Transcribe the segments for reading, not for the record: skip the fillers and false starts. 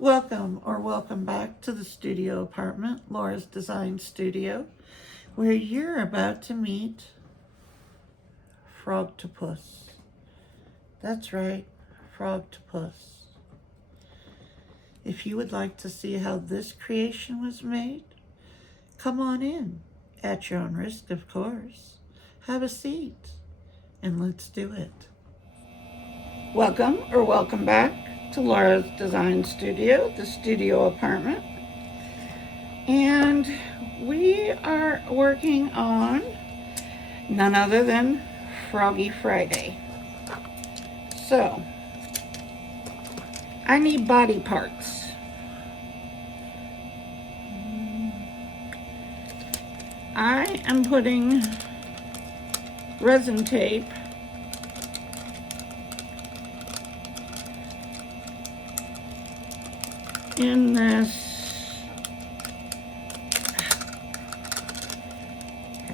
Welcome back to the studio apartment, Laura's Design Studio, where you're about to meet Frogtopus. That's right, Frogtopus. If you would like to see how this creation was made, come on in, at your own risk, of course. Have a seat, and let's do it. Welcome back to Laura's Design Studio, the studio apartment. And we are working on none other than Froggy Friday. So, I need body parts. I am putting resin tape in this.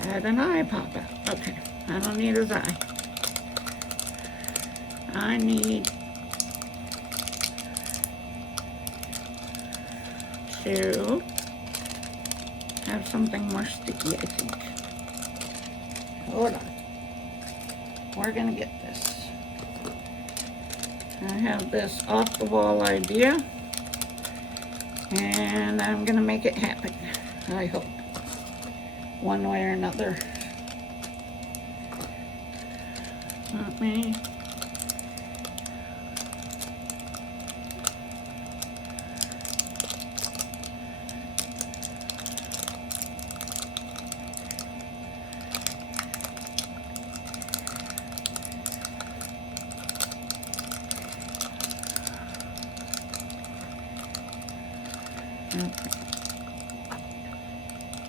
Had an eye pop out. Okay, I don't need his eye. I need to have something more sticky, I think. Hold on. We're gonna get this. I have this off the wall idea, and I'm gonna make it happen, I hope, one way or another. Let me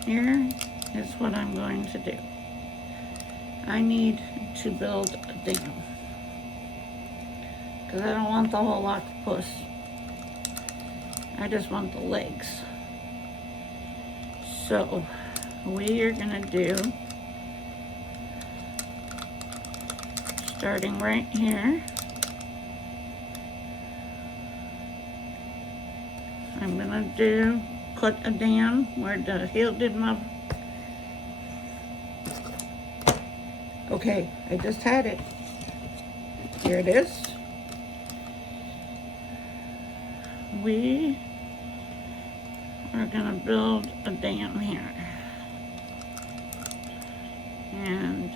Here is what I'm going to do. I need to build a dam, because I don't want the whole octopus. I just want the legs. So we are gonna do, starting right here, I'm gonna put a dam where the heel did my, okay, I just had it. Here it is. We are gonna build a dam here. And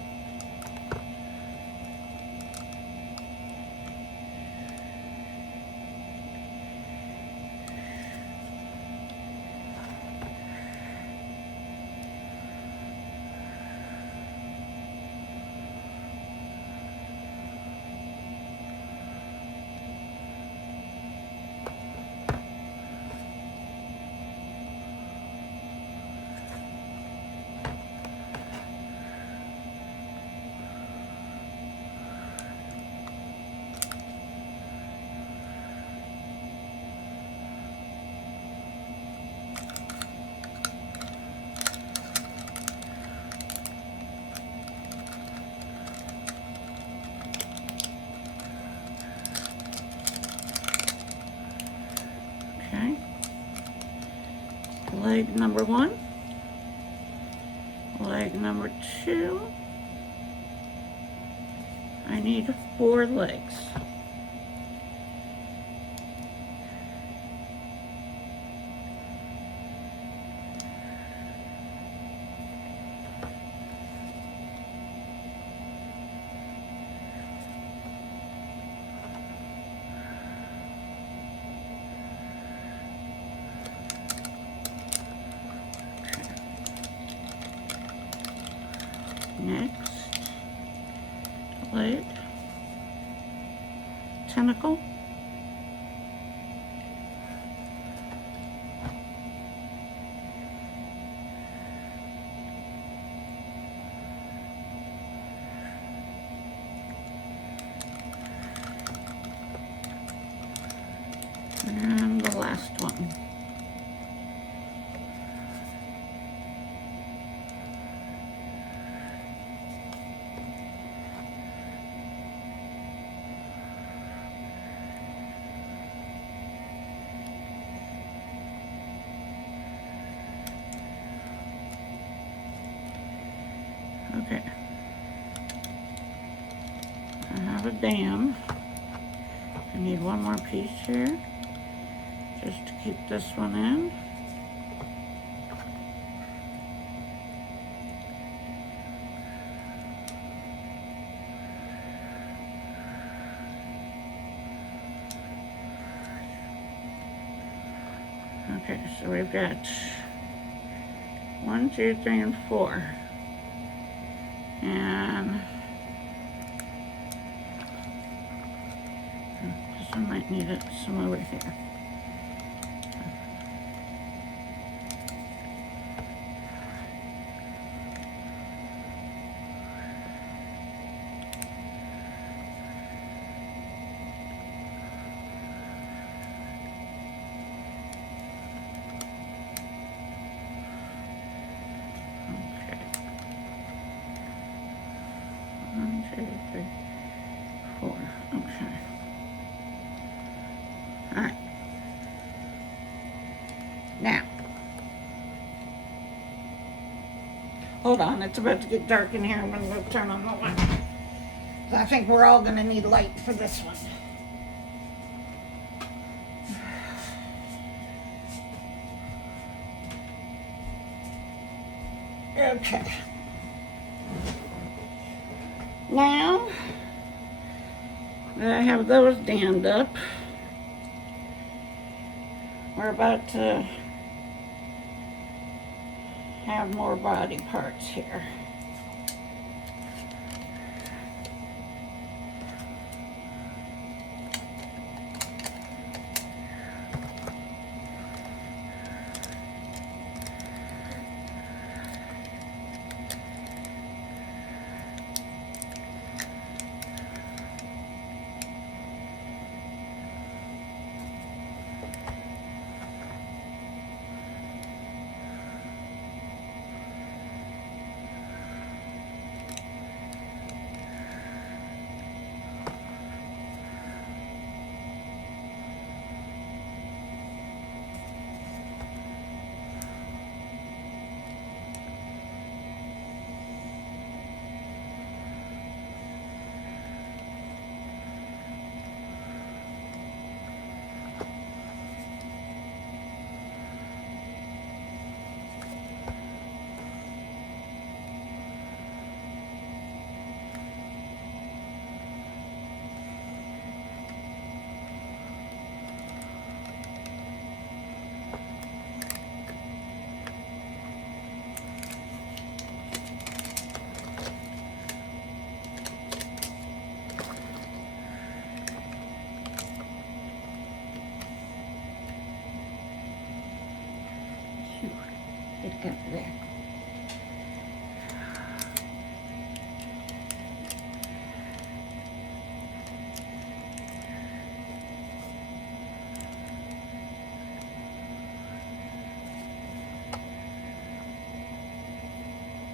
okay, leg number 1, leg number 2. I need 4 legs. Next, leg, tentacle, and the last one. Okay. I have a dam. I need one more piece here, just to keep this one in. Okay, so we've got 1, 2, 3, and 4. And this one might need it some over here. Okay. 1, 2, 3, 4. Okay. All right. Now, hold on, it's about to get dark in here. I'm going to turn on the light. I think we're all going to need light for this one. Okay. Now that I have those dammed up, we're about to have more body parts here. Get it up there.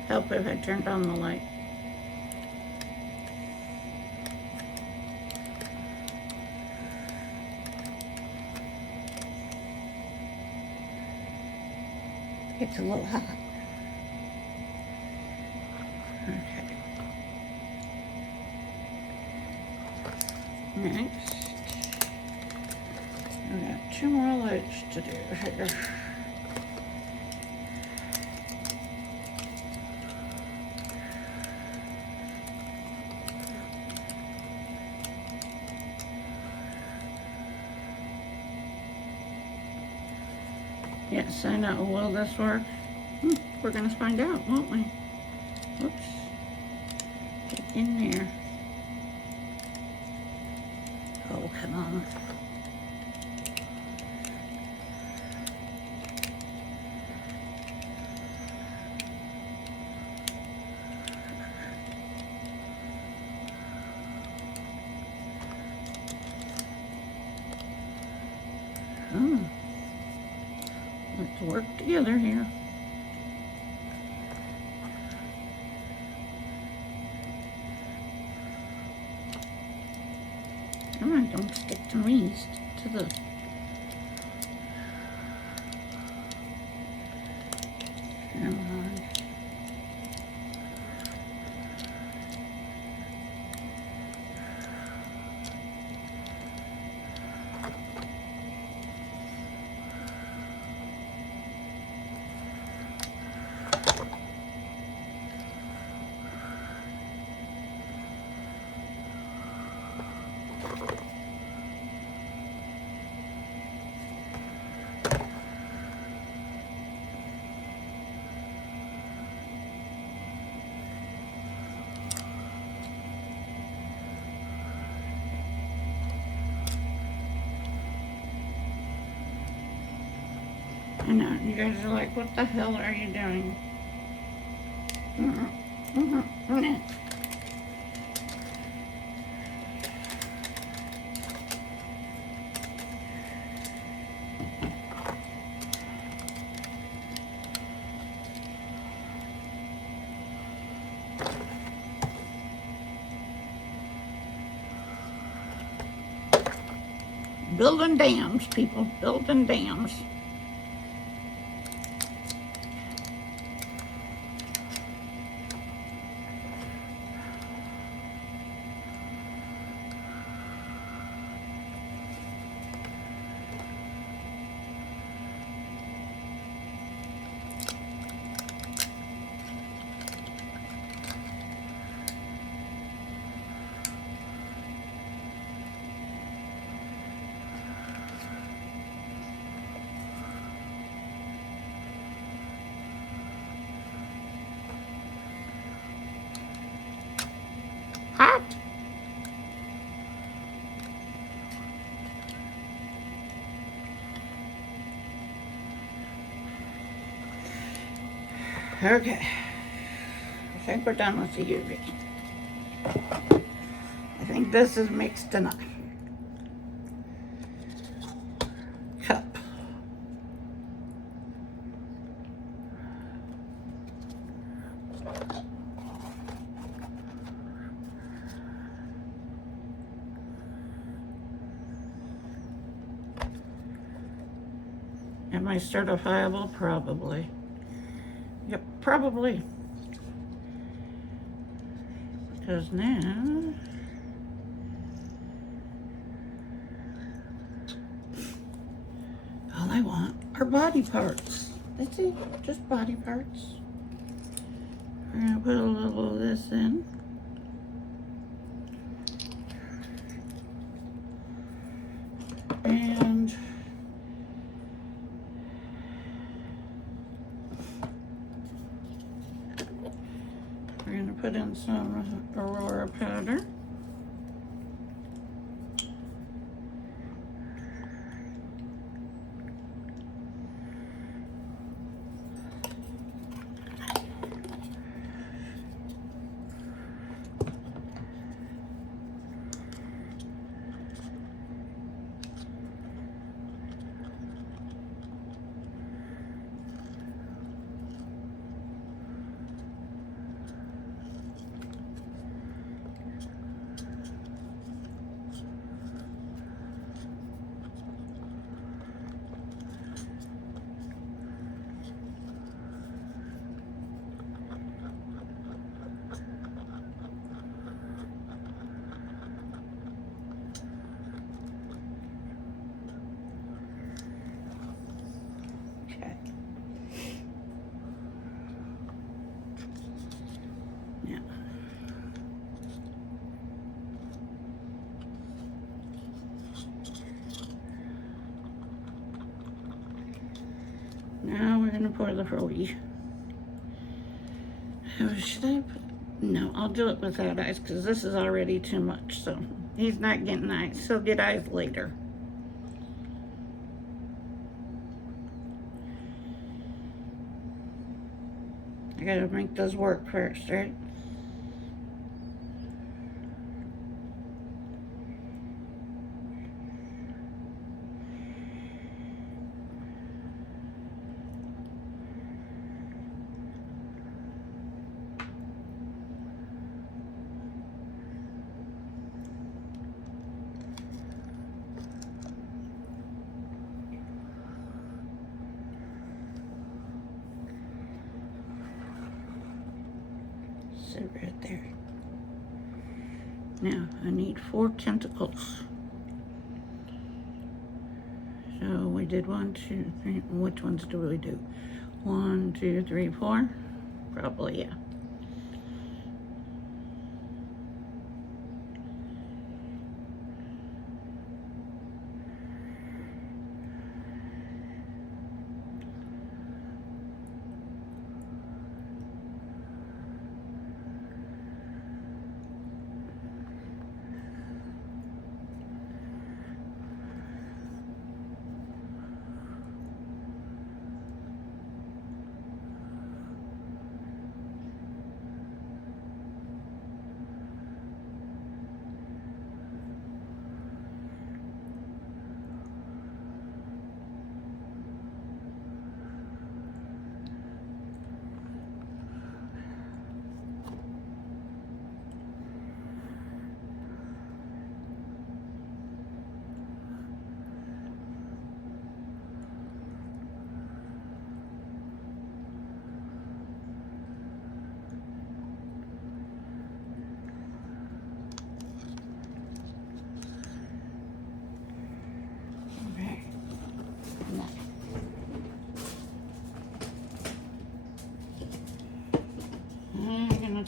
Help if I turned on the light. It's a little hot. Okay. Next, we got 2 more legs to do here. Yes, I know. Will this work? We're going to find out, won't we? Oops. Get in there. Oh, come on. Oh. Let's work together here. Come on, don't stick to me, stick to the... Come on. I know, you guys are like, what the hell are you doing? Building dams, people, building dams. Hot. Okay. I think we're done with the UV. I think this is mixed enough. Cup. Am I certifiable? Probably. Yep, probably. Because now, all I want are body parts. That's it, just body parts. We're gonna put a little of this in. And we're gonna put in some Aurora powder. Yeah. Now we're gonna pour the Froggy. Oh, should I put? No, I'll do it without ice because this is already too much. So he's not getting ice. He'll get ice later. I gotta make those work first, right? Sit right there. Now, I need 4 tentacles. So we did 1, 2, 3. Which ones do we do? 1, 2, 3, 4? Probably, yeah.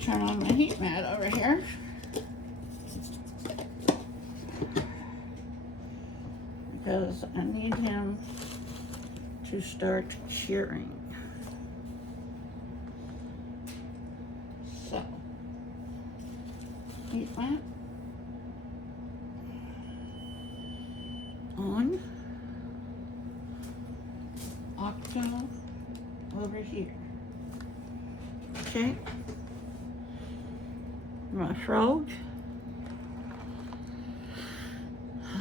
turn on my heat mat over here. Because I need him to start curing. So, heat lamp on, octo over here. Okay, my frog.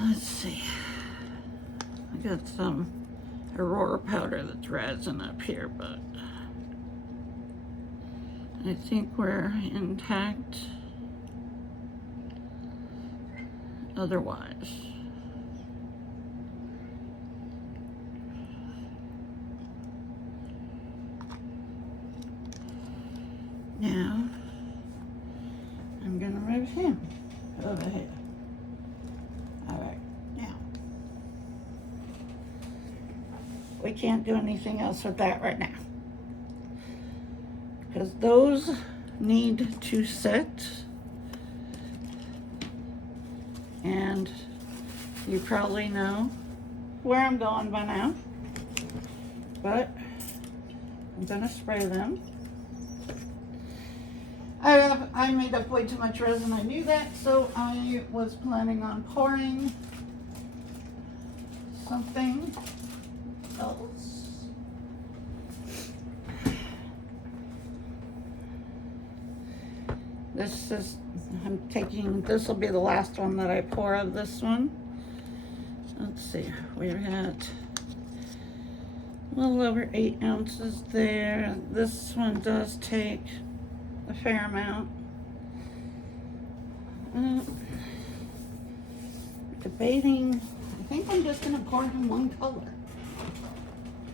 Let's see. I got some Aurora powder that's rising up here, but I think we're intact otherwise. Now, I'm gonna move him over here. All right, now, we can't do anything else with that right now, because those need to set, and you probably know where I'm going by now, but I'm gonna spray them. I made up way too much resin, I knew that, so I was planning on pouring something else. This is, this will be the last one that I pour of this one. Let's see, we're at a little over 8 ounces there. This one does take a fair amount. Debating, I think I'm just gonna pour him one color.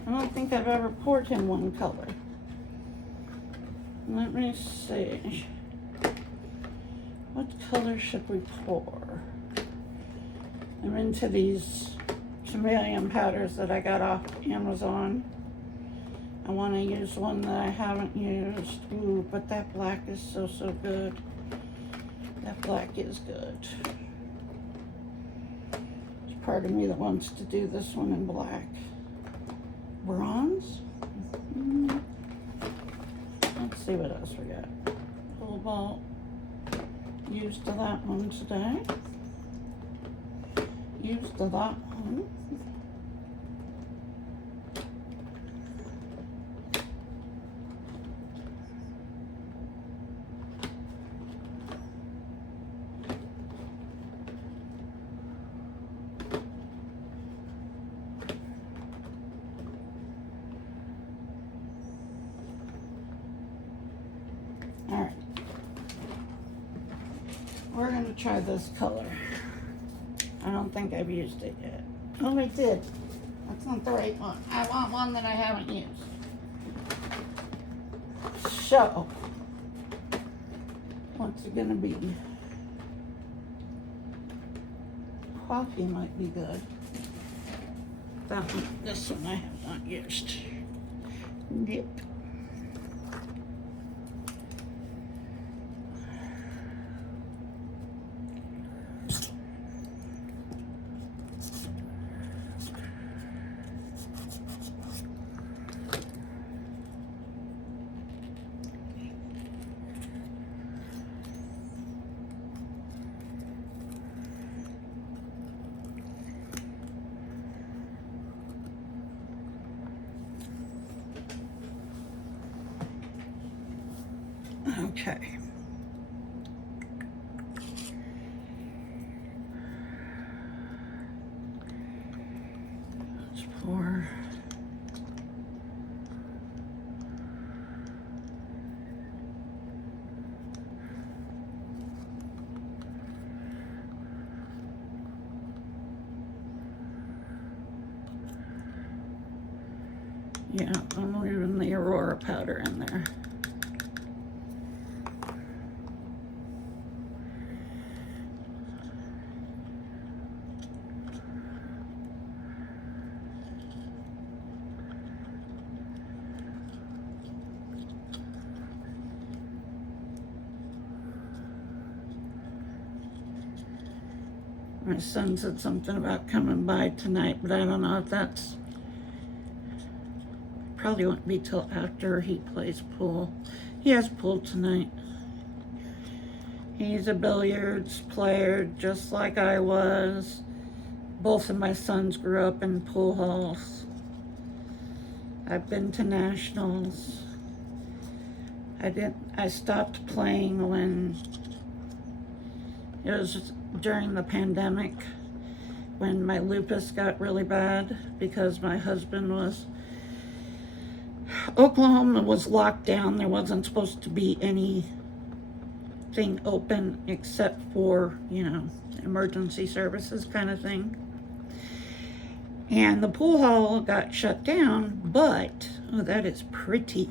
I don't think I've ever poured him one color. Let me see. What color should we pour? I'm into these chameleon powders that I got off Amazon. I want to use one that I haven't used. Ooh, but that black is so good. That black is good. There's part of me that wants to do this one in black. Bronze? Let's see what else we got. Cobalt. Used to that one today. Used to that one. All right. We're going to try this color. I don't think I've used it yet. Oh, I did. That's not the right one. I want one that I haven't used. So, what's it going to be? Coffee might be good. That one, this one I have not used. Yep. Okay. Let's pour. Yeah, I'm leaving the Aurora powder in there. My son said something about coming by tonight, but I don't know if that's, probably won't be till after he plays pool. He has pool tonight. He's a billiards player just like I was. Both of my sons grew up in pool halls. I've been to nationals. I stopped playing when it was during the pandemic, when my lupus got really bad because my husband was, Oklahoma was locked down. There wasn't supposed to be anything open except for, emergency services kind of thing. And the pool hall got shut down, but, oh, that is pretty.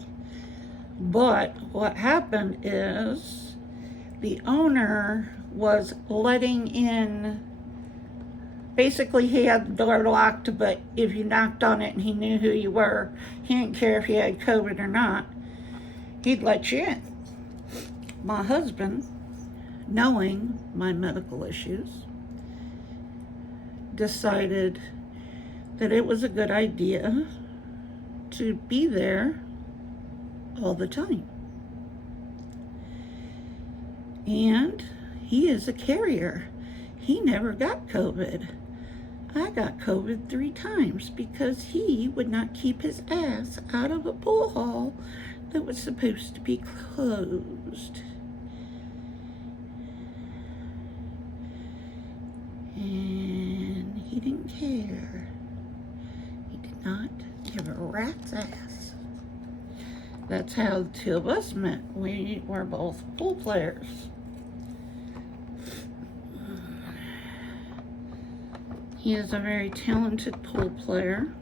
But what happened is the owner was letting in, basically he had the door locked, but if you knocked on it and he knew who you were, he didn't care if you had COVID or not, he'd let you in. My husband, knowing my medical issues, decided that it was a good idea to be there all the time. And he is a carrier. He never got COVID. I got COVID 3 times because he would not keep his ass out of a pool hall that was supposed to be closed. And he didn't care. He did not give a rat's ass. That's how the two of us met. We were both pool players. He is a very talented pool player.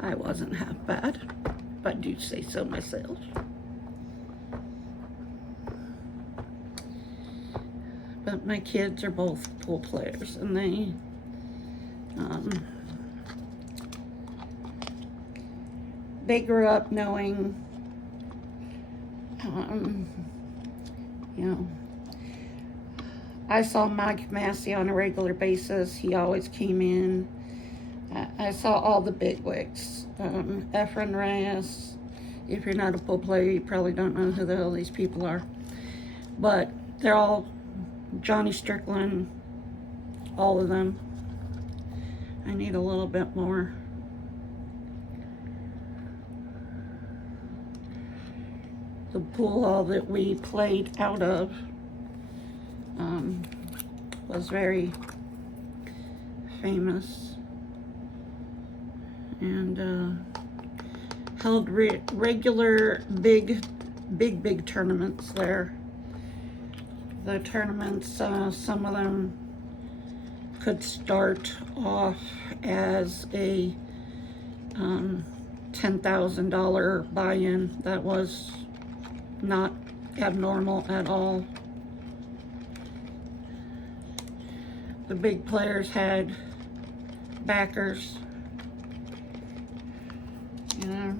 I wasn't half bad, if I do say so myself. But my kids are both pool players, and they grew up knowing, I saw Mike Massey on a regular basis. He always came in. I saw all the bigwigs. Efren Reyes. If you're not a pool player, you probably don't know who the hell these people are. But they're all, Johnny Strickland, all of them. I need a little bit more. The pool hall that we played out of was very famous and held regular big tournaments there. The tournaments, some of them could start off as a $10,000 buy-in. That was not abnormal at all. The big players had backers, so I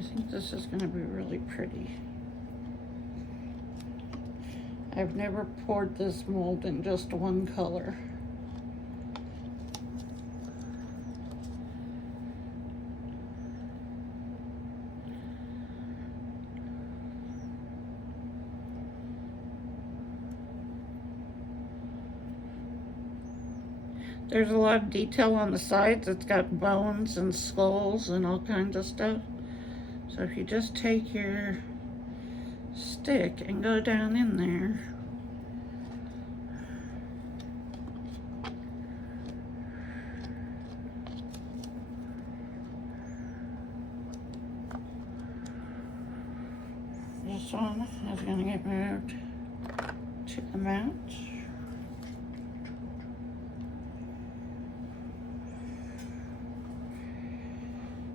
think this is going to be really pretty. I've never poured this mold in just one color. There's a lot of detail on the sides. It's got bones and skulls and all kinds of stuff. So if you just take your stick and go down in there, this one is going to get moved to the mount.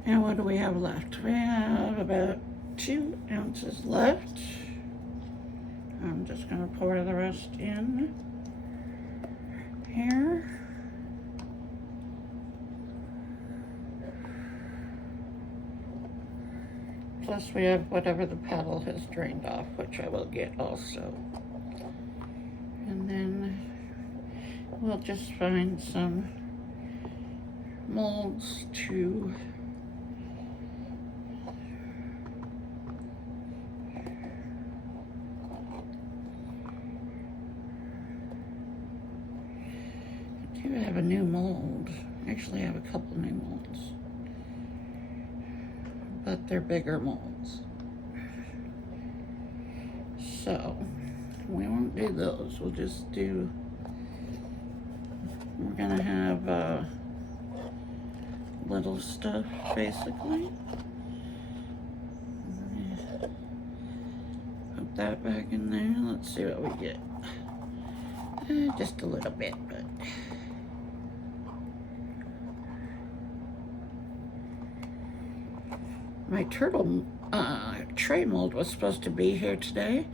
And what do we have left? We have about 2 ounces left. I'm just going to pour the rest in here. plus we have whatever the paddle has drained off, which I will get also. And then we'll just find some molds to I have a new mold. Actually, I have a couple new molds, but they're bigger molds. So we won't do those. We'll just do, we're gonna have little stuff basically. Put that back in there. Let's see what we get. Just a little bit, but my turtle tray mold was supposed to be here today.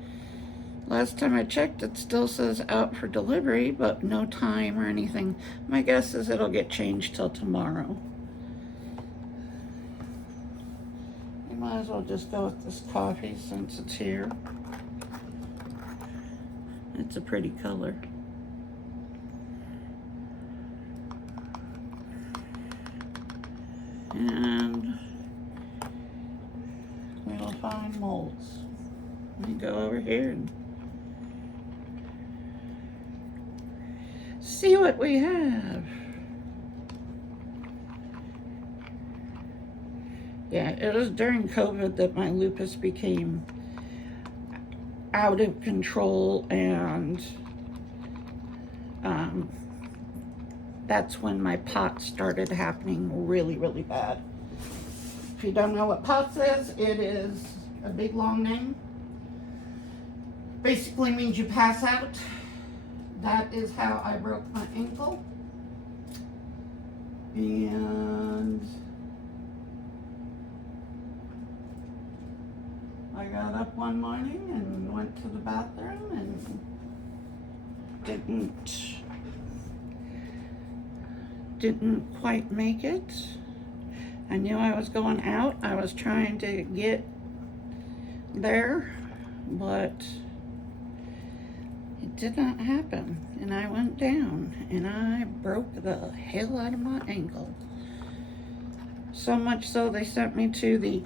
Last time I checked, it still says out for delivery, but no time or anything. My guess is it'll get changed till tomorrow. You might as well just go with this coffee since it's here. It's a pretty color. And we'll find molds. Let me go over here and see what we have. Yeah, it was during COVID that my lupus became out of control, and that's when my POTS started happening really, really bad. If you don't know what POTS is, it is a big long name. Basically means you pass out. That is how I broke my ankle. And I got up one morning and went to the bathroom and didn't quite make it. I knew I was going out. I was trying to get there, but it did not happen. And I went down and I broke the hell out of my ankle. So much so they sent me to the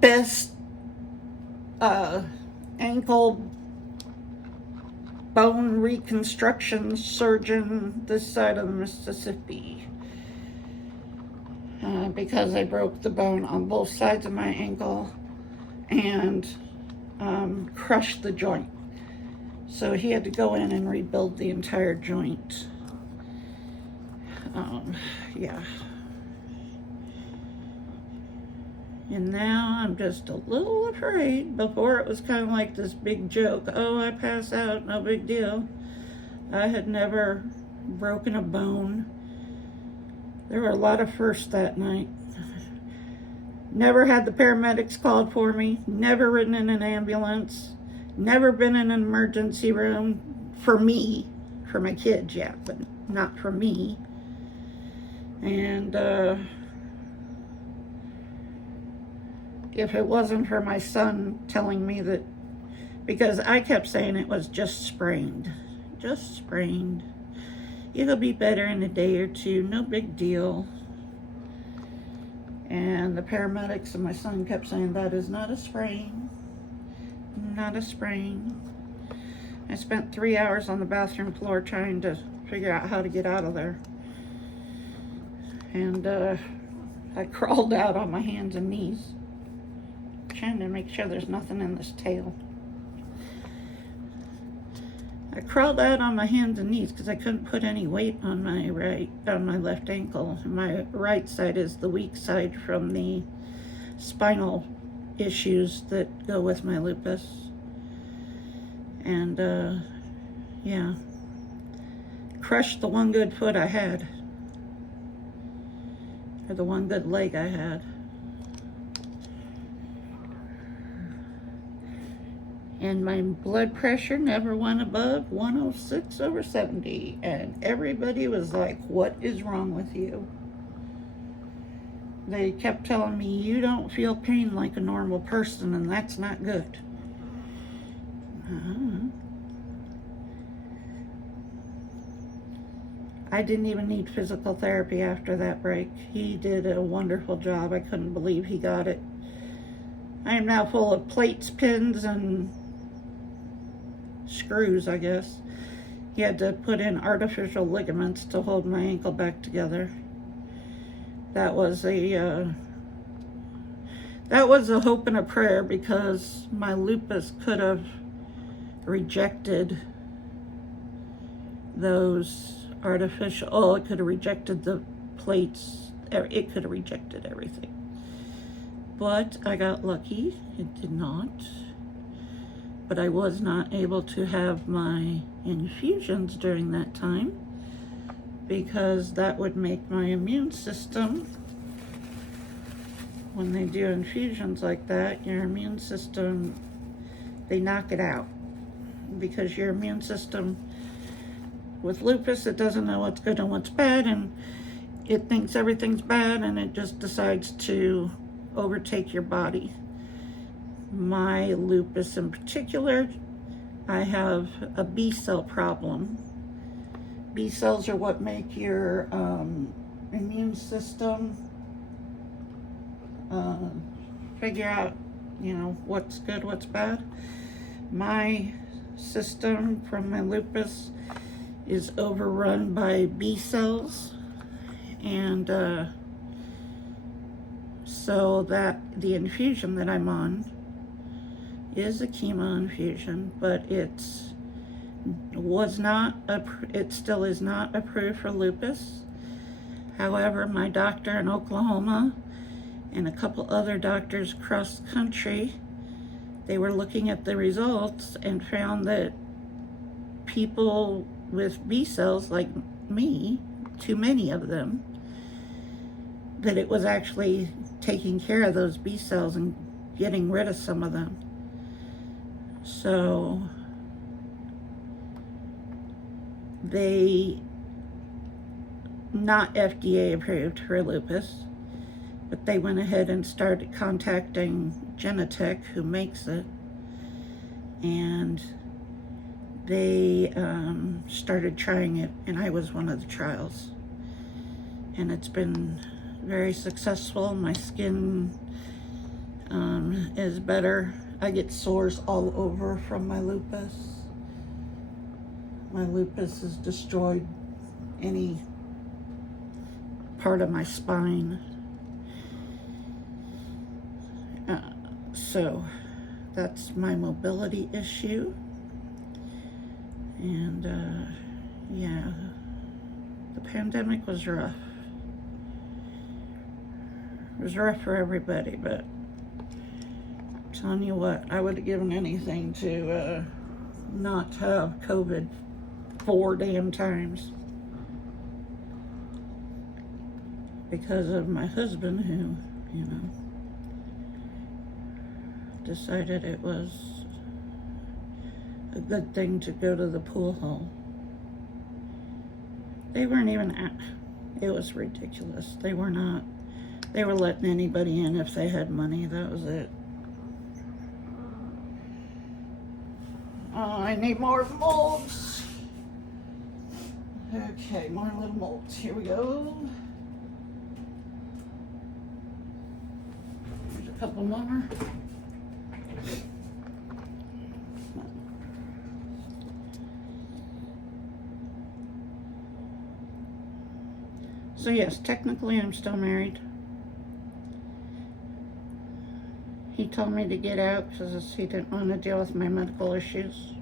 best ankle bone reconstruction surgeon this side of the Mississippi, because I broke the bone on both sides of my ankle and crushed the joint. So he had to go in and rebuild the entire joint. Yeah. And now I'm just a little afraid. Before it was kind of like this big joke. Oh, I pass out, no big deal. I had never broken a bone. There were a lot of firsts that night. Never had the paramedics called for me. Never ridden in an ambulance. Never been in an emergency room. For me. For my kids, yeah, but not for me. And if it wasn't for my son telling me that, because I kept saying it was just sprained. Just sprained. It'll be better in a day or two, no big deal. And the paramedics and my son kept saying, that is not a sprain. Not a sprain. I spent 3 hours on the bathroom floor trying to figure out how to get out of there. And I crawled out on my hands and knees, trying to make sure there's nothing in this tail. I crawled out on my hands and knees because I couldn't put any weight on my left ankle. My right side is the weak side from the spinal issues that go with my lupus. And yeah, crushed the one good foot I had, or the one good leg I had. And my blood pressure never went above 106/70. And everybody was like, what is wrong with you? they kept telling me, you don't feel pain like a normal person, and that's not good. I didn't even need physical therapy after that break. He did a wonderful job. I couldn't believe he got it. I am now full of plates, pins, and screws, I guess. He had to put in artificial ligaments to hold my ankle back together. That was a hope and a prayer, because my lupus could have rejected those artificial, it could have rejected the plates, it could have rejected everything. But I got lucky, it did not. But I was not able to have my infusions during that time, because that would make my immune system, when they do infusions like that, your immune system, they knock it out. Because your immune system, with lupus, it doesn't know what's good and what's bad, and it thinks everything's bad, and it just decides to overtake your body. My lupus in particular, I have a B cell problem. B cells are what make your immune system figure out, what's good, what's bad. My system from my lupus is overrun by B cells, and so that the infusion that I'm on is a chemo infusion, but it still is not approved for lupus. However, my doctor in Oklahoma and a couple other doctors across the country, they were looking at the results and found that people with B cells like me, too many of them, that it was actually taking care of those B cells and getting rid of some of them. So they, not FDA approved for lupus, but they went ahead and started contacting Genentech, who makes it, and they started trying it, and I was one of the trials. And it's been very successful. My skin is better. I get sores all over from my lupus. My lupus has destroyed any part of my spine. So that's my mobility issue. And yeah, the pandemic was rough. It was rough for everybody, but I'm telling you what, I would have given anything to not have COVID 4 damn times, because of my husband, who, decided it was a good thing to go to the pool hall. They weren't even it was ridiculous. They were letting anybody in if they had money. That was it. Oh, I need more molds. Okay, more little molds. Here we go. There's a couple more. So yes, technically I'm still married. He told me to get out because he didn't want to deal with my medical issues,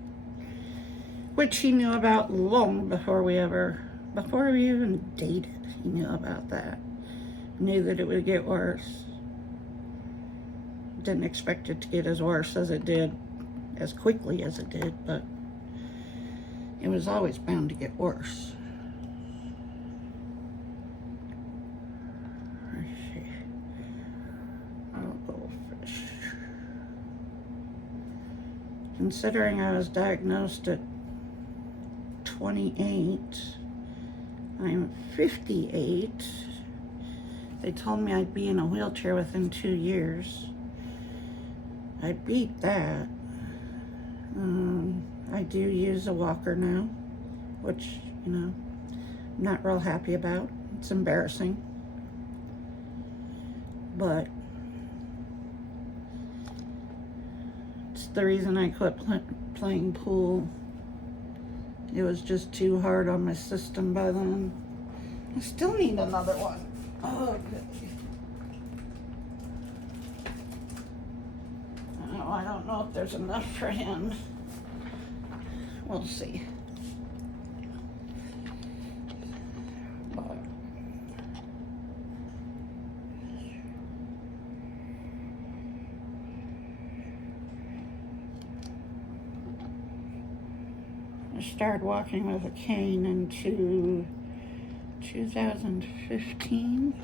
which he knew about long before we even dated. He knew about that. Knew that it would get worse. Didn't expect it to get as worse as it did, as quickly as it did, but it was always bound to get worse. Considering I was diagnosed at 28, I'm 58. They told me I'd be in a wheelchair within 2 years. I beat that. I do use a walker now, which, you know, I'm not real happy about. It's embarrassing. But it's the reason I quit playing pool. It was just too hard on my system by then. I still need another one. Oh, good. Oh, I don't know if there's enough for him. We'll see. But I started walking with a cane in 2015,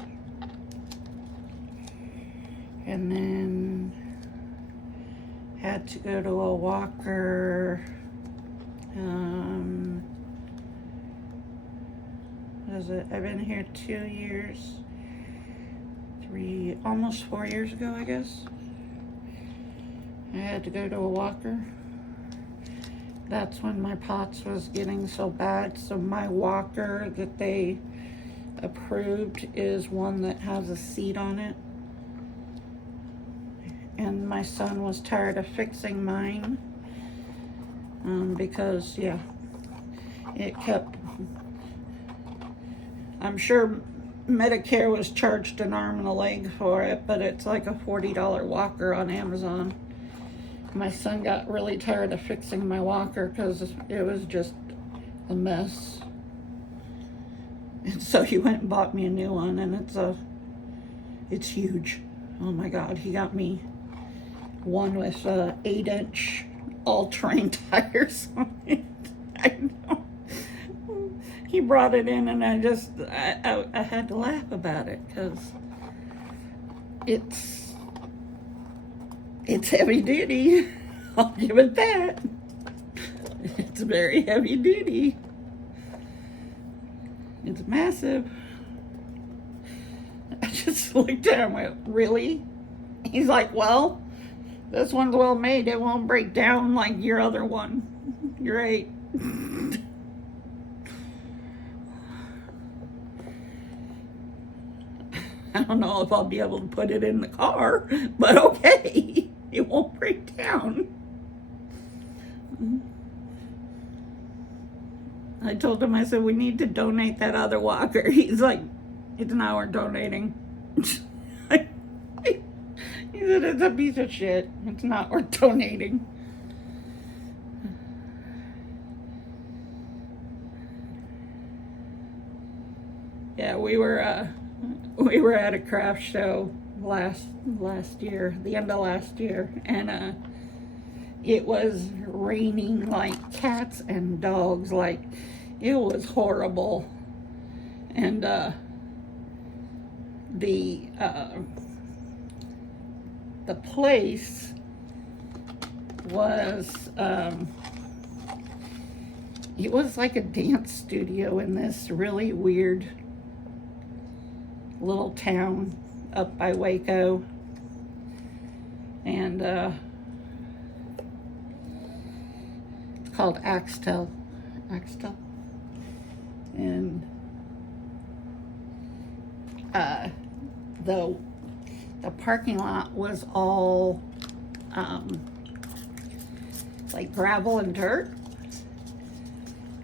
and then had to go to a walker. What is it? I've been here 2 years, almost 4 years ago, I guess. I had to go to a walker. That's when my POTS was getting so bad. So my walker that they approved is one that has a seat on it. And my son was tired of fixing mine because, yeah, it kept, I'm sure Medicare was charged an arm and a leg for it, but it's like a $40 walker on Amazon. My son got really tired of fixing my walker because it was just a mess. And so he went and bought me a new one, and it's huge. Oh my God, he got me one with 8-inch all-terrain tires on it. I know. He brought it in, and I had to laugh about it because it's heavy duty. I'll give it that. It's very heavy duty. It's massive. I just looked at him and went, really? He's like, well, this one's well made. It won't break down like your other one. Great. I don't know if I'll be able to put it in the car, but okay. It won't break down. I told him, I said, we need to donate that other walker. He's like, it's not worth donating. He said, it's a piece of shit. It's not worth donating. Yeah, we were at a craft show last year, the end of last year, and it was raining like cats and dogs. Like, it was horrible. And the place was it was like a dance studio in this really weird little town up by Waco, and it's called Axtell, and the parking lot was all like gravel and dirt,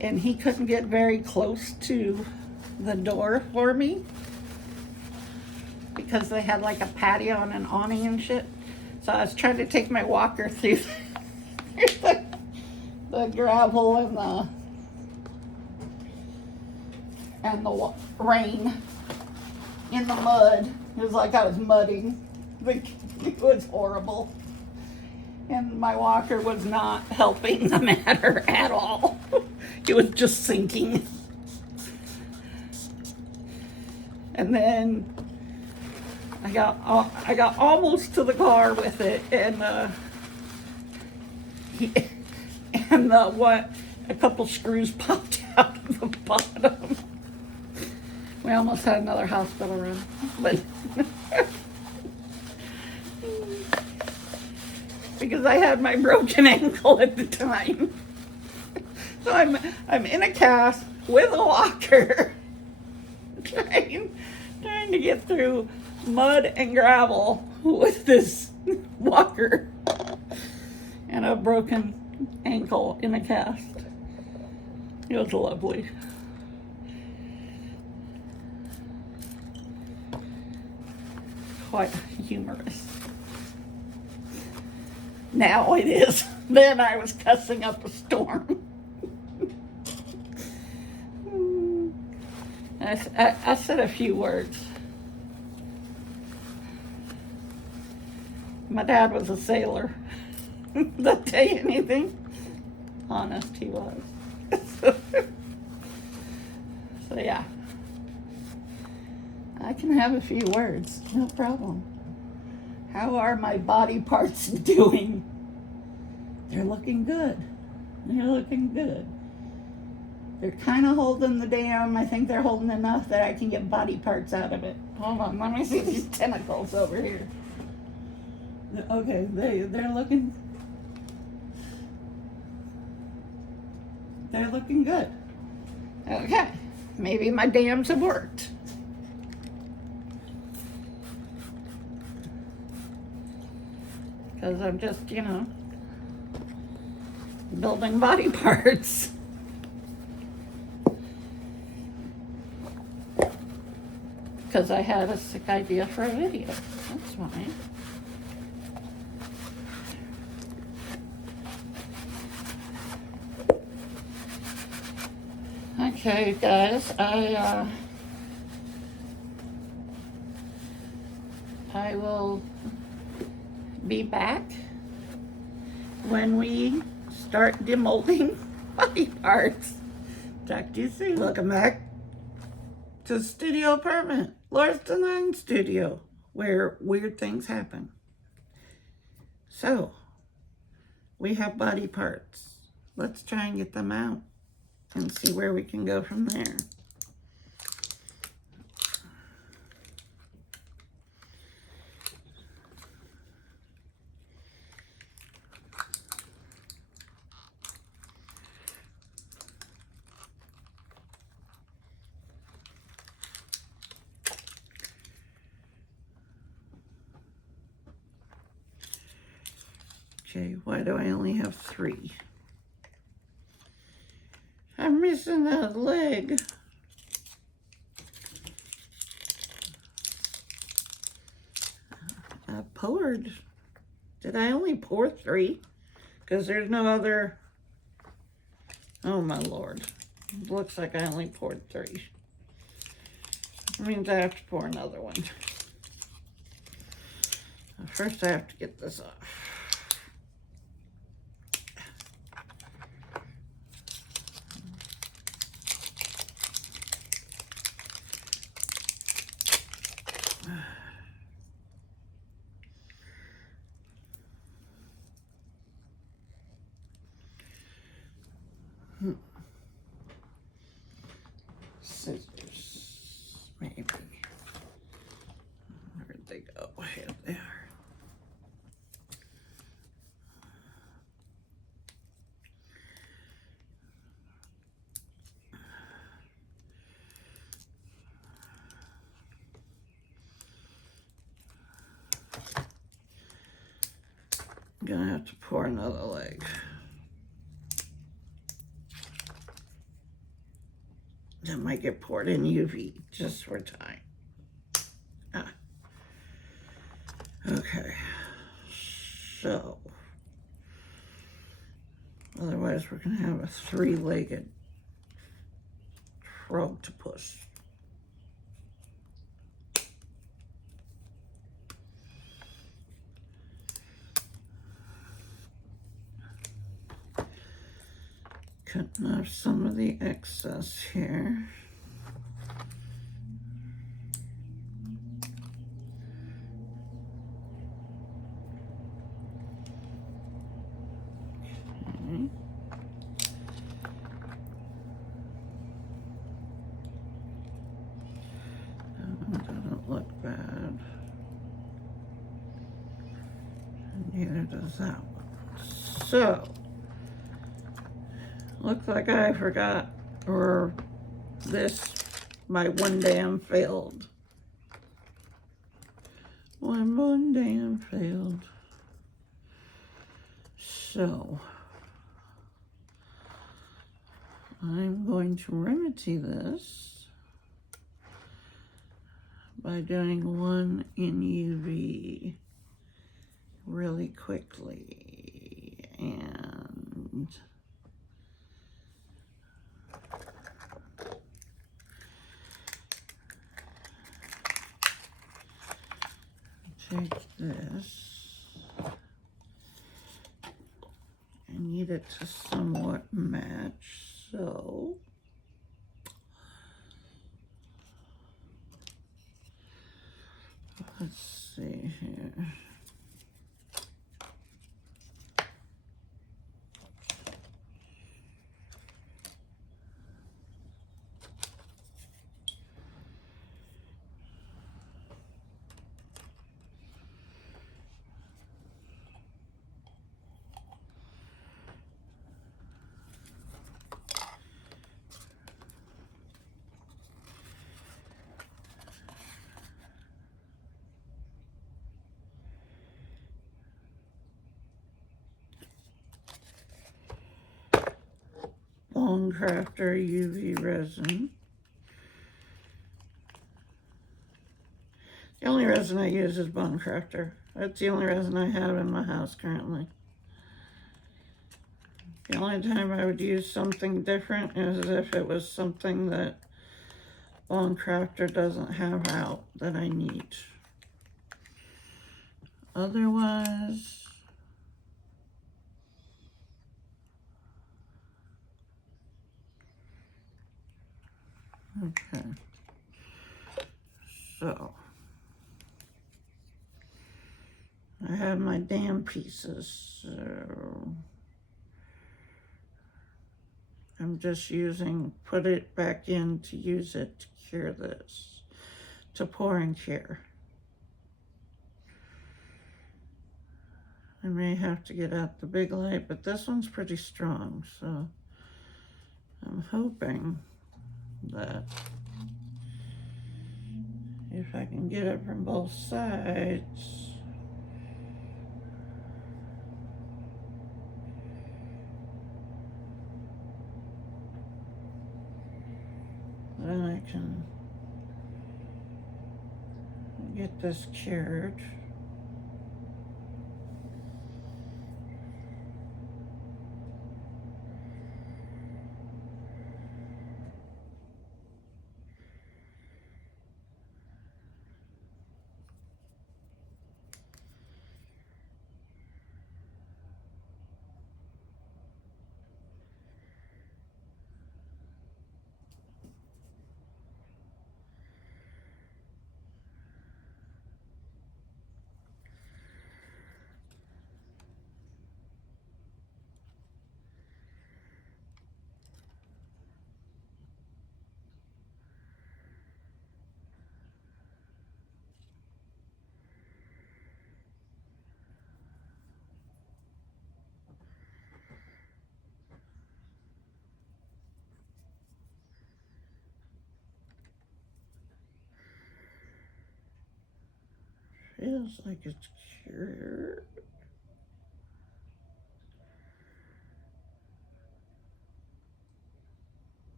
and he couldn't get very close to the door for me because they had like a patio and an awning and shit. So I was trying to take my walker through the gravel and the rain in the mud. It was like I was mudding. It was horrible. And my walker was not helping the matter at all. It was just sinking. And then I got almost to the car with it, and a couple screws popped out of the bottom. We almost had another hospital room, but because I had my broken ankle at the time. So I'm in a cast with a walker, trying to get through mud and gravel with this walker and a broken ankle in a cast. It was lovely. Quite humorous. Now it is. Then I was cussing up a storm. I said a few words. My dad was a sailor. That tell you anything? Honest, he was. So yeah. I can have a few words, no problem. How are my body parts doing? They're looking good. They're looking good. They're kind of holding the dam. I think they're holding enough that I can get body parts out of it. Hold on, let me see these tentacles over here. Okay, they're looking good. Okay, maybe my dams have worked. Because I'm just, building body parts. Because I had a sick idea for a video. That's why. Okay, guys, I will be back when we start demolding body parts. Talk to you soon. Welcome back to Studio Apartment, Laura's Design Studio, where weird things happen. So, we have body parts. Let's try and get them out and see where we can go from there. Okay, why do I only have 3? I'm missing a leg. I poured. Did I only pour 3? Because there's no other. Oh my Lord. It looks like I only poured 3. That means I have to pour another one. First I have to get this off. Scissors, maybe. Where'd they go? Here they are. I'm gonna have to pour another leg. That might get poured in UV just for time. Okay. So, otherwise we're gonna have a 3-legged frogtopus. Cutting off some of the excess here. Okay. Neither does that one. So, looks like I forgot, or this, my one dam failed. One dam failed. So, I'm going to remedy this by doing one in UV really quickly, and take this. I need it to somewhat match, so let's see here. Bone Crafter UV resin. The only resin I use is Bone Crafter. That's the only resin I have in my house currently. The only time I would use something different is if it was something that Bone Crafter doesn't have out that I need. Otherwise, okay. So, I have my dam pieces, so I'm just put it back in to use it to cure this, to pour and cure. I may have to get out the big light, but this one's pretty strong, so I'm hoping that if I can get it from both sides, then I can get this cured. Feels like it's cured.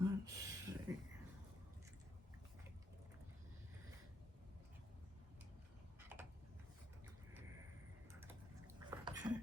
Let's see. Okay.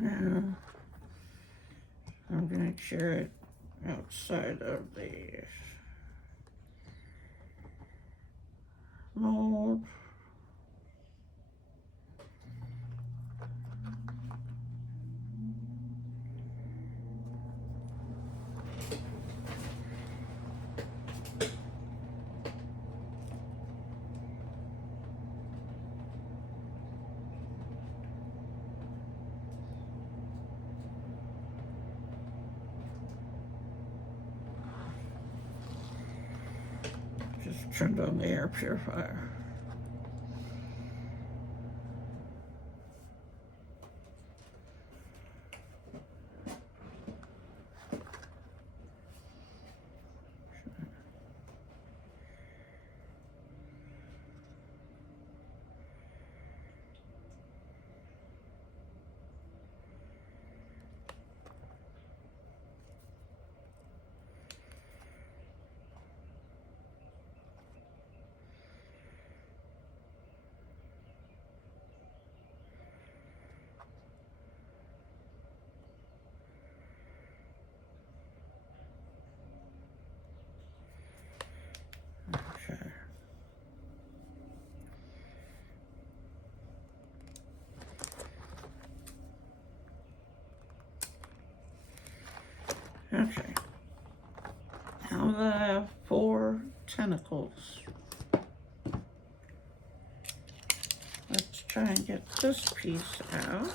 Now, I'm going to cure it outside of the mold. Just turned on the air purifier. Okay. Okay. Now that I have 4 tentacles, let's try and get this piece out.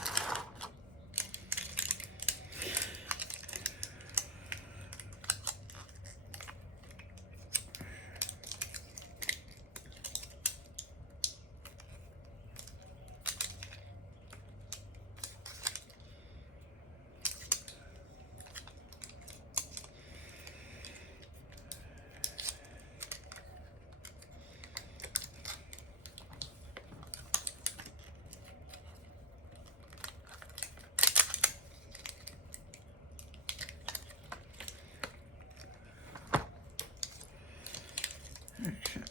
Okay.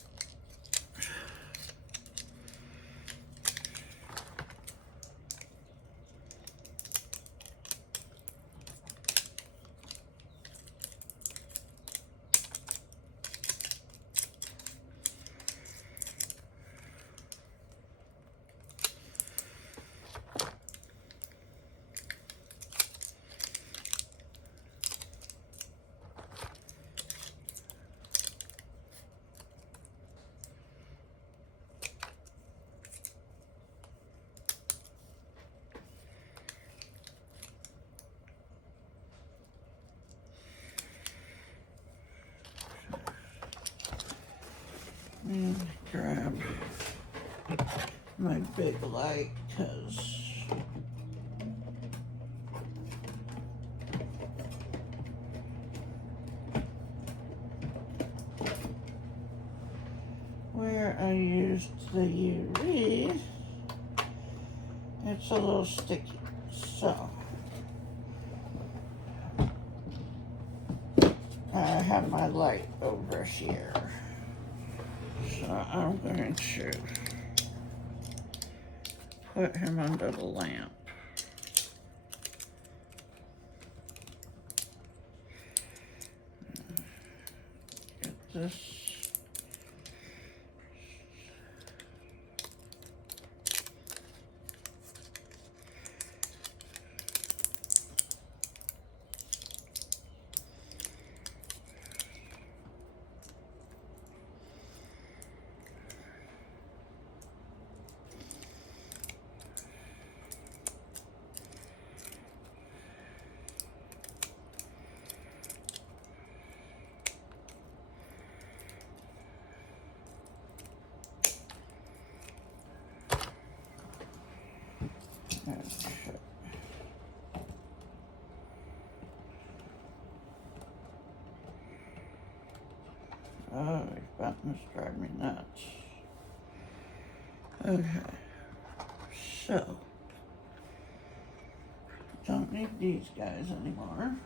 And grab my big light, because where I used the UV, it's a little sticky. So I have my light over here. So I'm going to put him under the lamp. Get this. Oh, these buttons drive me nuts. Okay, so don't need these guys anymore.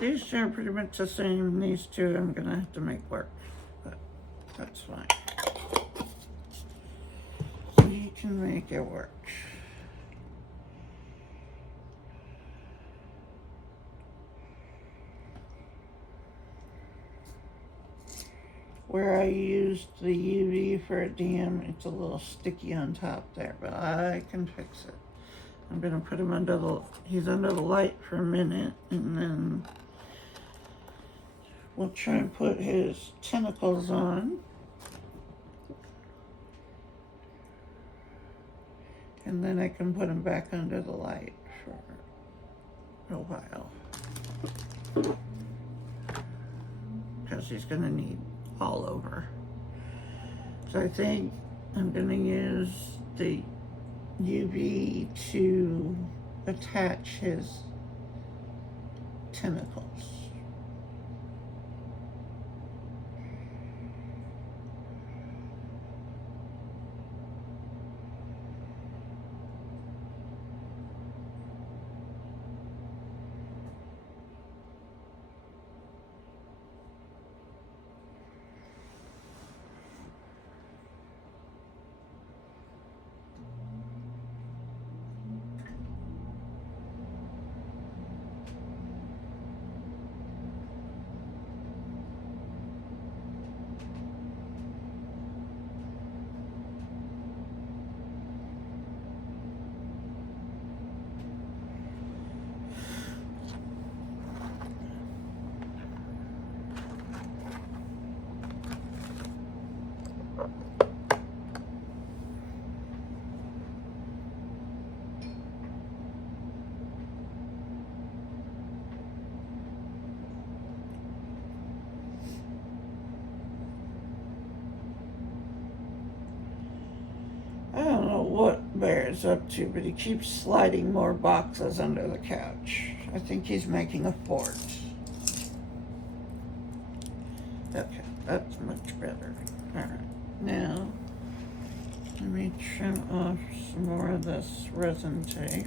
These two are pretty much the same. These two I'm gonna have to make work, but that's fine. We can make it work. Where I used the UV for a DM, it's a little sticky on top there, but I can fix it. I'm gonna put him under he's under the light for a minute, and then we'll try and put his tentacles on. And then I can put him back under the light for a while. Because he's gonna need all over. So I think I'm gonna use the UV to attach his tentacles. I don't know what Bear's up to, but he keeps sliding more boxes under the couch. I think he's making a fort. Okay, that's much better. All right, now let me trim off some more of this resin tape.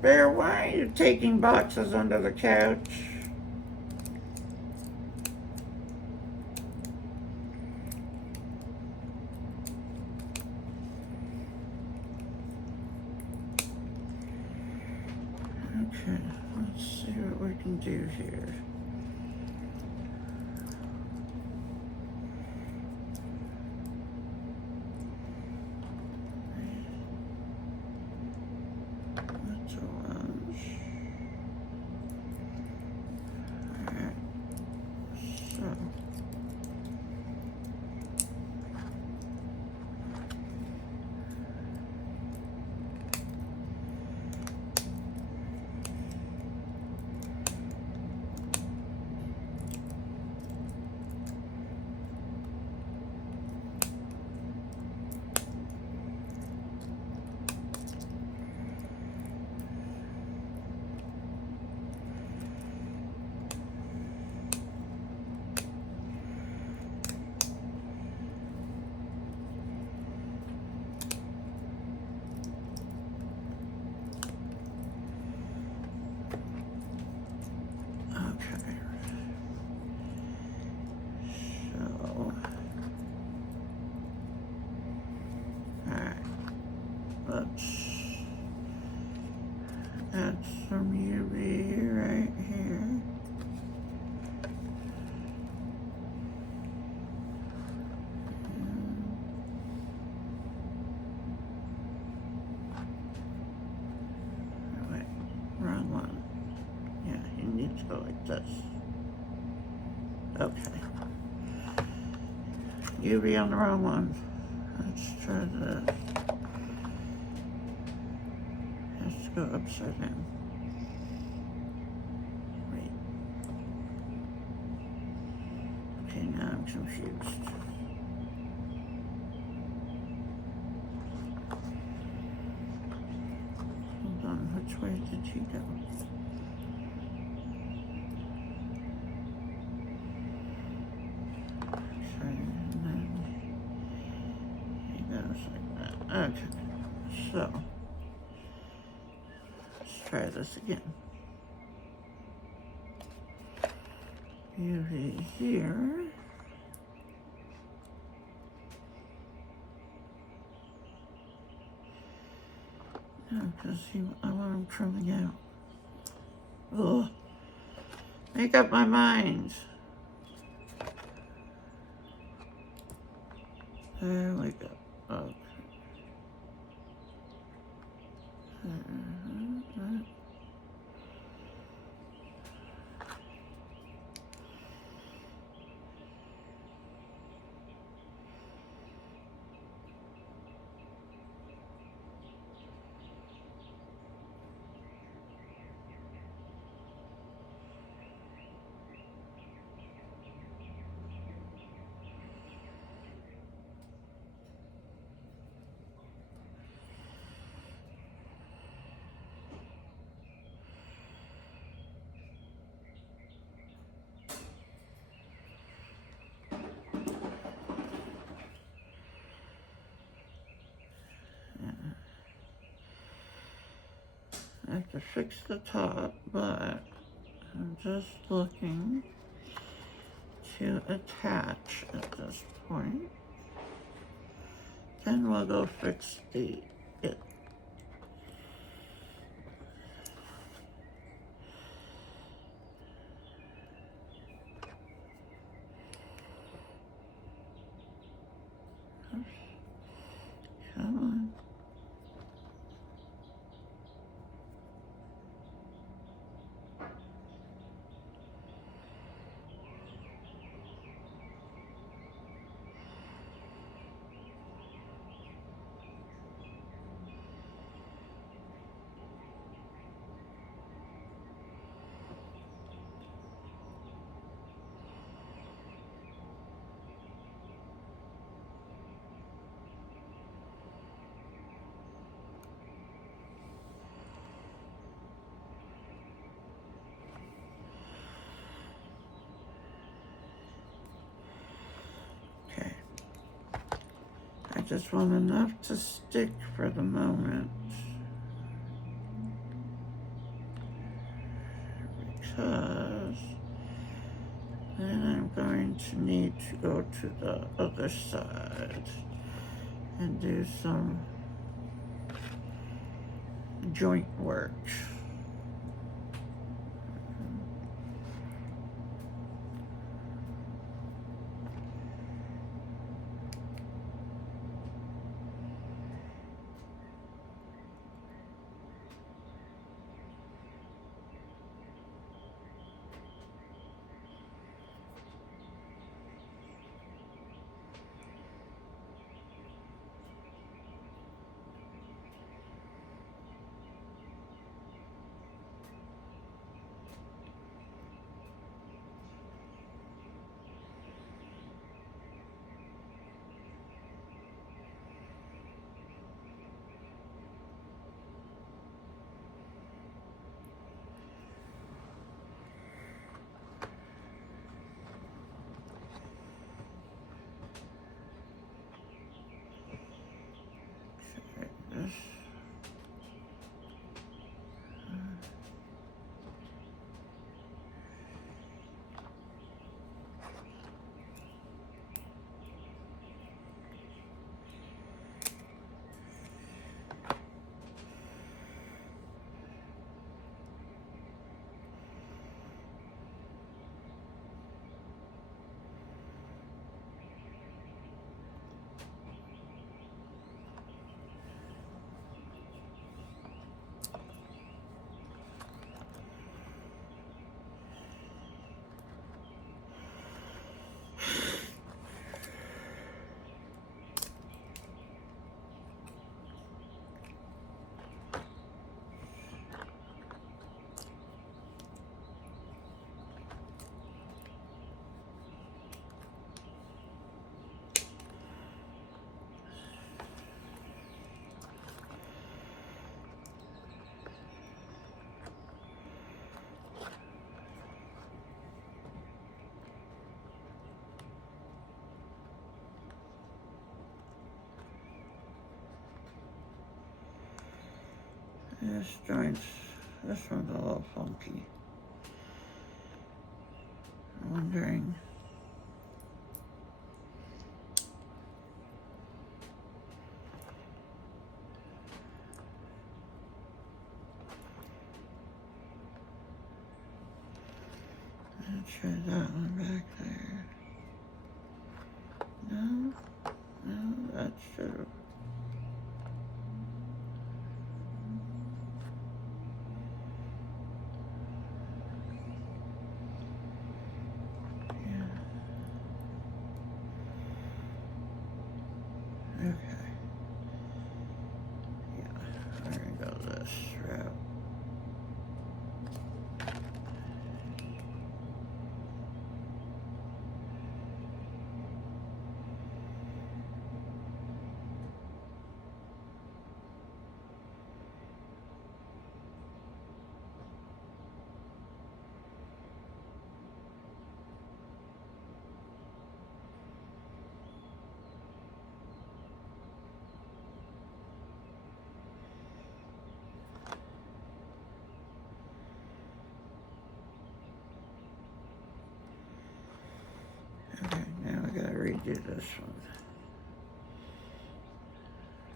Bear, why are you taking boxes under the couch? Okay, let's see what we can do here. That's orange. Alright, so let's add some UV right here. Wait, wrong one. Yeah, you need to go like this. Okay. UV on the wrong one. Let's try this. Has to go upside down. Wait. Okay, now I'm confused. Hold on, which way did he go? Okay, so let's try this again. UV here. Because I want him trimming out. Ugh. Make up my mind. There we go. Okay. I have to fix the top, but I'm just looking to attach at this point. Then we'll go fix it. Come on. Okay. I just want enough to stick for the moment. Because then I'm going to need to go to the other side and do some joint work. This joint's, this one's a little funky. I'm wondering. I'll try that one back there. No, no, that should have. Okay. Yeah, I'm gonna go this route. Okay, now I gotta redo this one.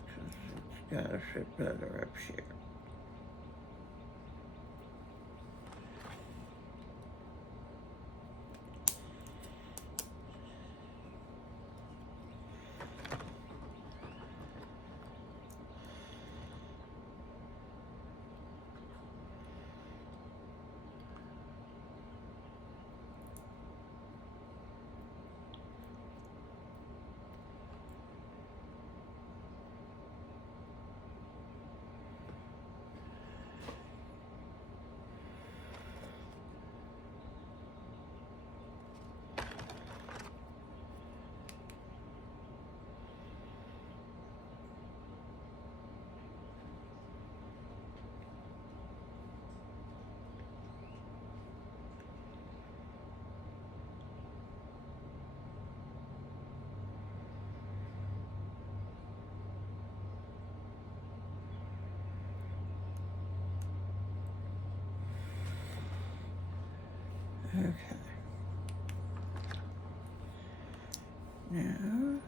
Because it's gotta fit better up here. Okay. Now,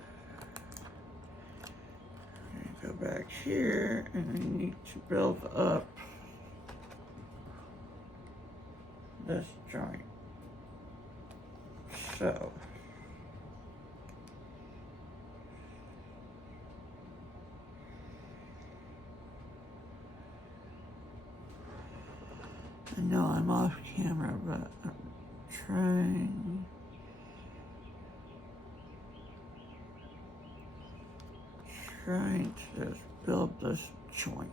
I go back here and I need to build up this joint. So, I know I'm off camera, but I'm trying to just build this joint.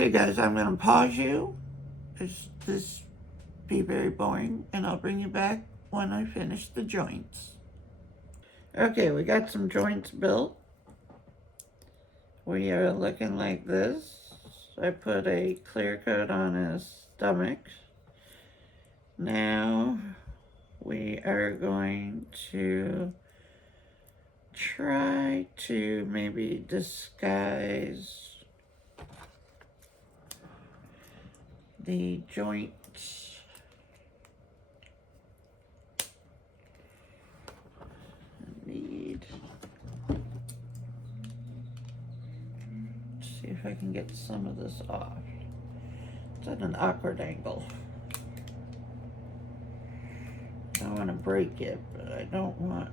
Okay guys, I'm gonna pause you. This be very boring, and I'll bring you back when I finish the joints. Okay, we got some joints built. We are looking like this. I put a clear coat on his stomach. Now we are going to try to maybe disguise the joints. I need, let's see if I can get some of this off. It's at an awkward angle. I don't want to break it, but I don't want,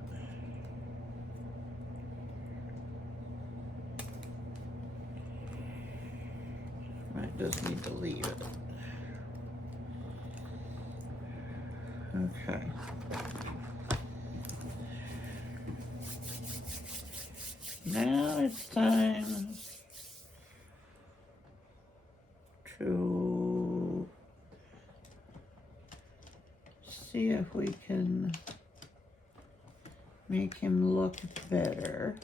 might just need to leave it. Okay. Now it's time to see if we can make him look better.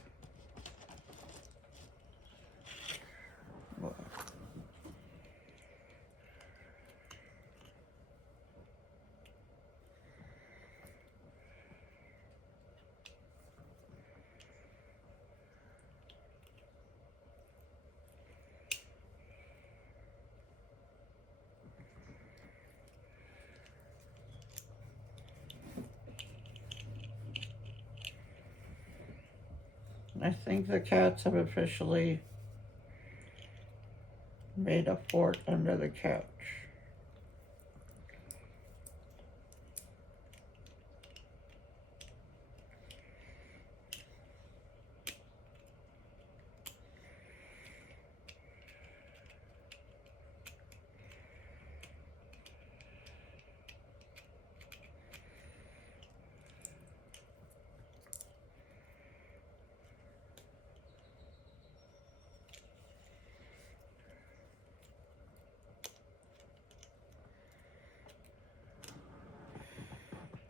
I think the cats have officially made a fort under the couch.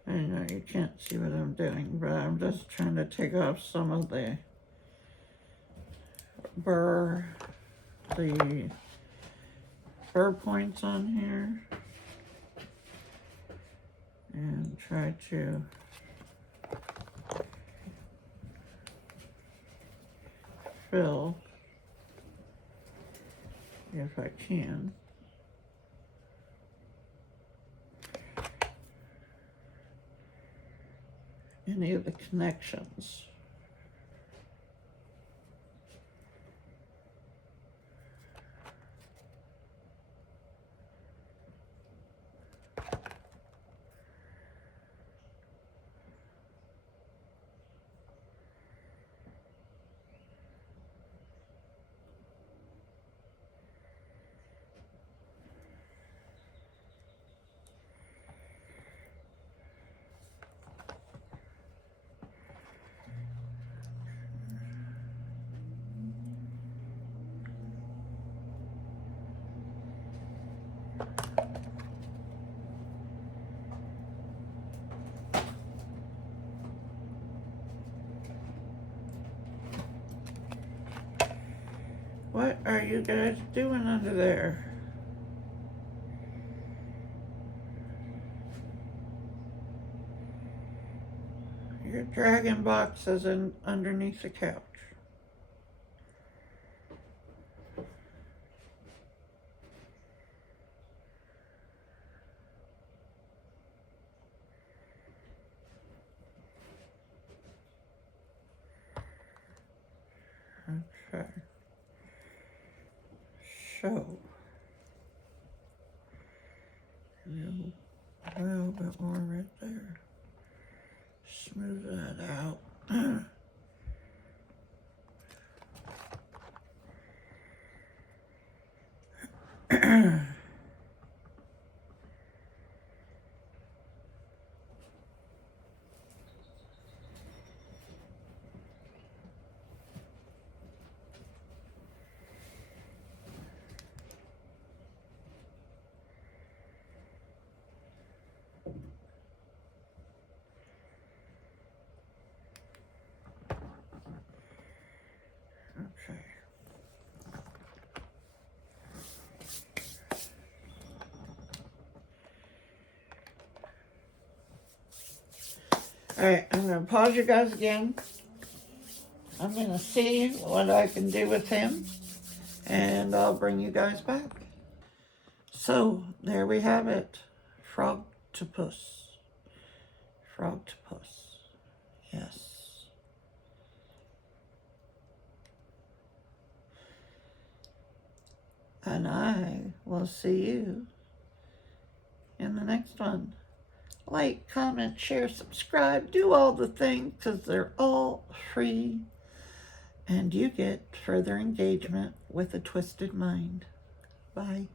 I know you can't see what I'm doing, but I'm just trying to take off some of the burr points on here and try to fill, if I can, any of the connections. What are you guys doing under there? Your dragon box is underneath the couch. Okay. So, a little bit more right there. Smooth that out. Okay. All right, I'm gonna pause you guys again. I'm gonna see what I can do with him, and I'll bring you guys back. So, there we have it. Frogtopus. Frogtopus. Yes. And I will see you in the next one. Like, comment, share, subscribe, do all the things because they're all free. And you get further engagement with a twisted mind. Bye.